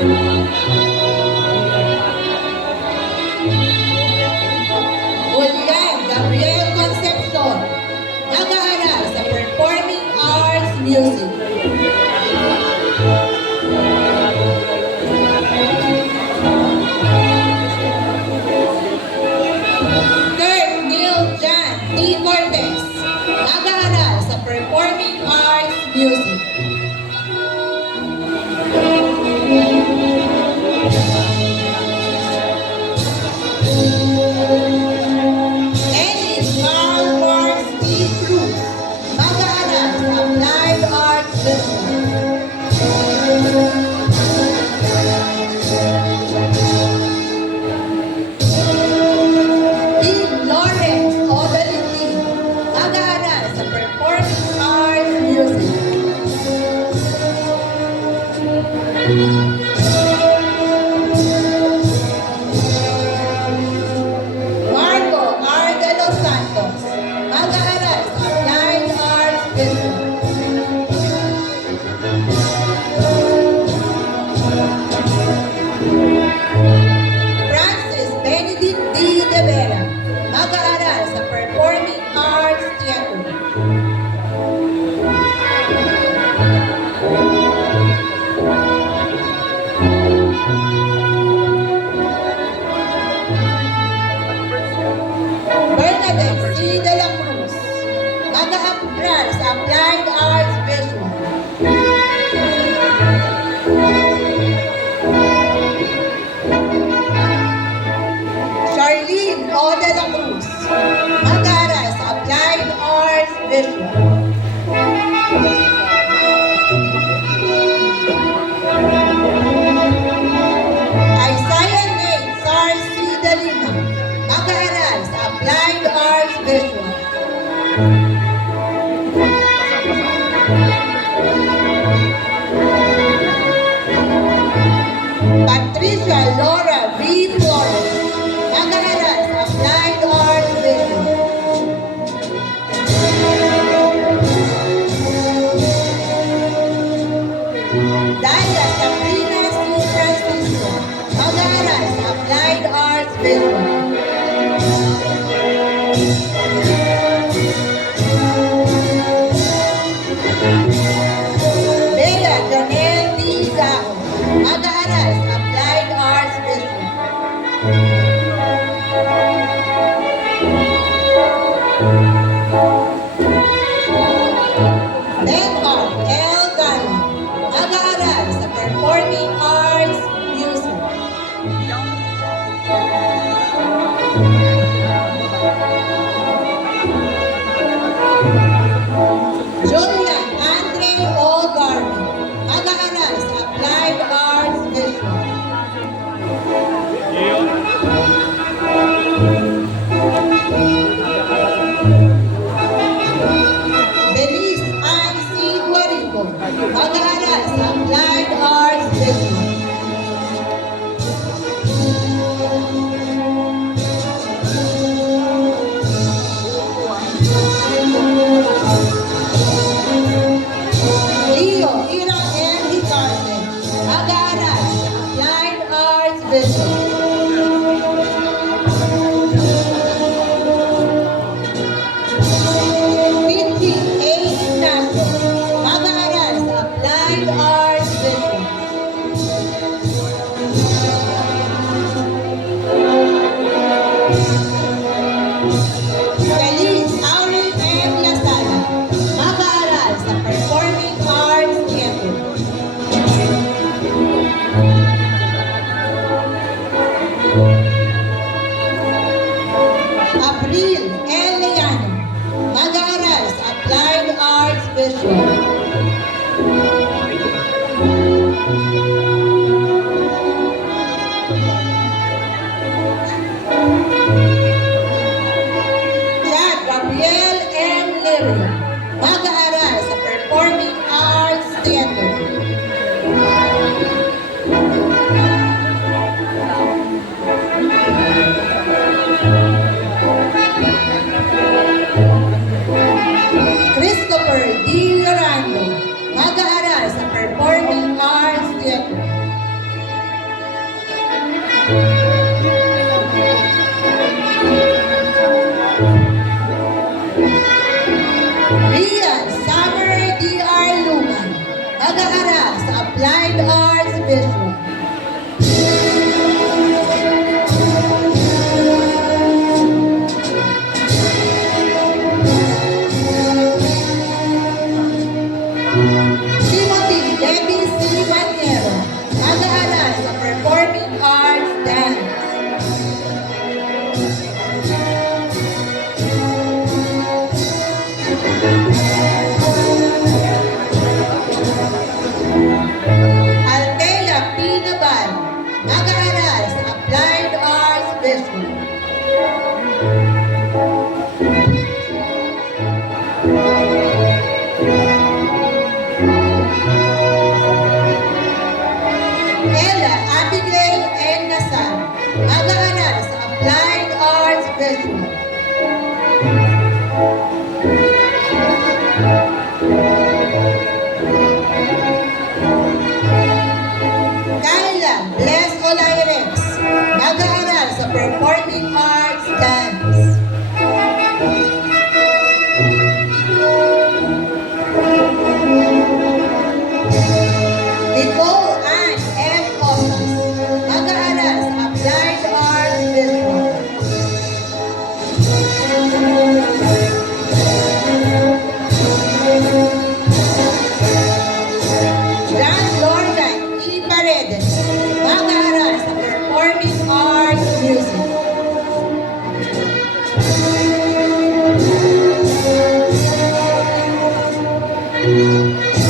Julian Gabriel Concepcion, nag-aaral sa Performing Arts Music. Kurt Neil Jan T. Cortez, nag-aaral sa Performing Arts Music. Dennis Carl Morris P. Cruz, nag-aaral sa Applied Arts Business. Dean Lawrence Odaliti, nag-aaral sa Performing Arts Music. Marco R. De Los Santos, mag-aaral sa Applied Arts Business. Francis Benedict D. De Vera, mag-aaral sa Performing Arts Theater. Bernadette C. De La Cruz, mag-aaral sa Applied Arts Visual. Charlene O. De La Cruz, mag-aaral sa Applied Arts Visual. Isaiah Nate Sar C. De Lima, mag-aaral sa Applied Arts Visual. Patricia Laura V. Flores, mag-aaral sa Applied Arts Visual. Daya Sabrina C. Francisco, mag-aaral sa Applied Arts Visual. Bella Janelle D. Gao, mag-aaral sa Applied Arts Visual. Lenhart L. Gala, mag-aaral sa Performing Arts Music. Julian Andre O. Garvey, mag-aaral sa Applied Arts Visual. Denise Ann C. Guarico, mag-aaral sa Applied Arts Visual. Leo Ira M. Hicarte, mag-aaral sa Applied Arts Visual. Vicky A. Ignacio, mag-aaral sa Applied Arts Visual. Feliz Aurel M. Lasala, mag-aaral sa Performing Arts Theater. April L. Leano, mag-aaral sa Applied Arts Visual. Chad Gabriel M. Lirio, mag-aaral sa Performing Arts Theater. Christopher D. Llorando, mag-aaral Visual. Timothy Levi C. Maniero, mag-aaral sa Performing Arts Dance. Altela P. Nabal, mag-aaral sa Applied Arts Visual. Ella Abigail N. Nasal, mag-aaral sa Applied Arts Visual. Kyla Bless Olaires, mag-aaral sa Performing Arts Dance. Nicole Ann M. Osas, mag-aaral sa Applied Arts Visual. John Lordan E. Paredes, mag-aaral sa Performing Arts Music.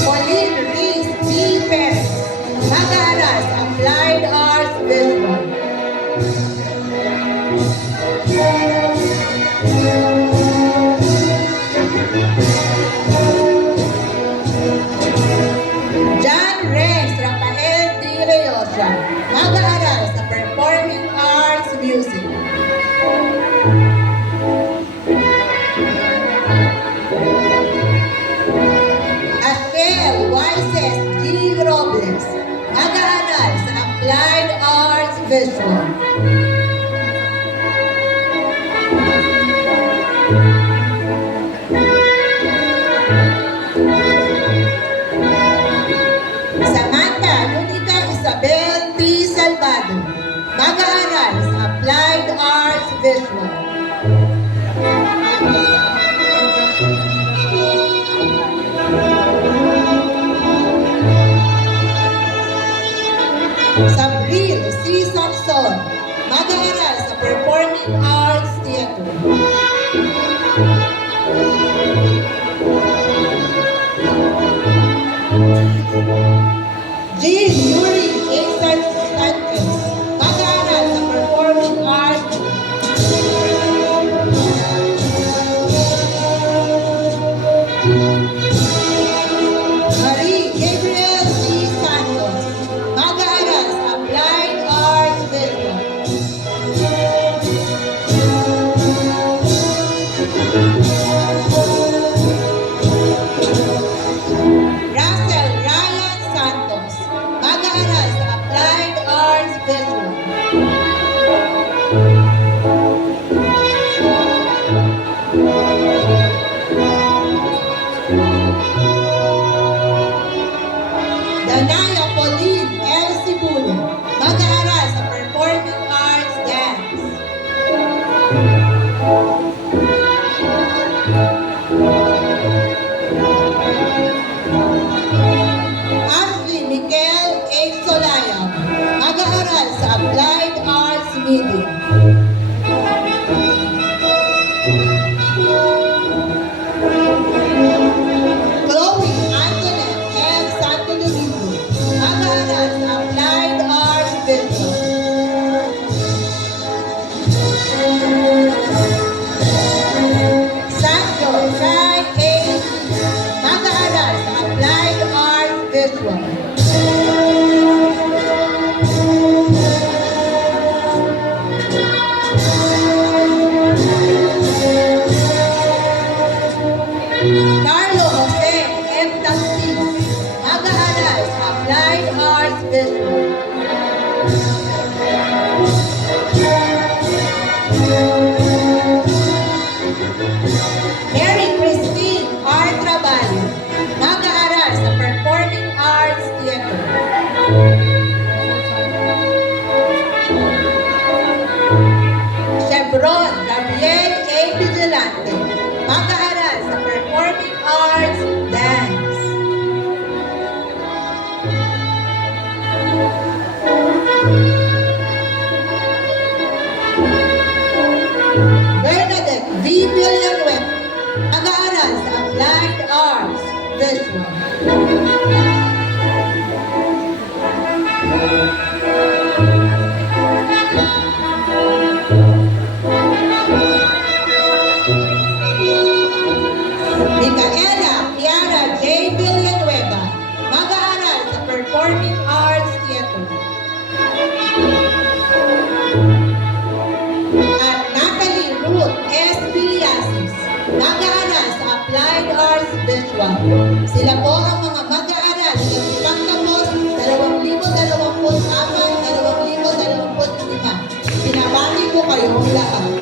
Pauline Reese B. Perez, mag-aaral sa Applied Arts Visual. John Renz Rafael D. Reyosa, mag-aaral sa Performing Arts Music. Ashel Waises G. Robles, mag-aaral sa Applied Arts Visual. Samantha Lunica Isabel T. Salvado, mag-aaral sa Applied Arts Visual. Sabril C. Samson, mag-aaral sa Performing Arts Theater. Jean Yuri A. Sanchez, mag-aaral sa Performing Arts. Marie Gabriel C. Santos, mag-aaral sa Applied Micaela Kiara J. Villanueva, mag-aaral sa Performing Arts Theater. At Natalie Ruth S. Villasis, mag-aaral sa Applied Arts Visual. Sila po ang mga mag-aaral na pagtapos 2024-2025. Pinabati ko kayong lahat.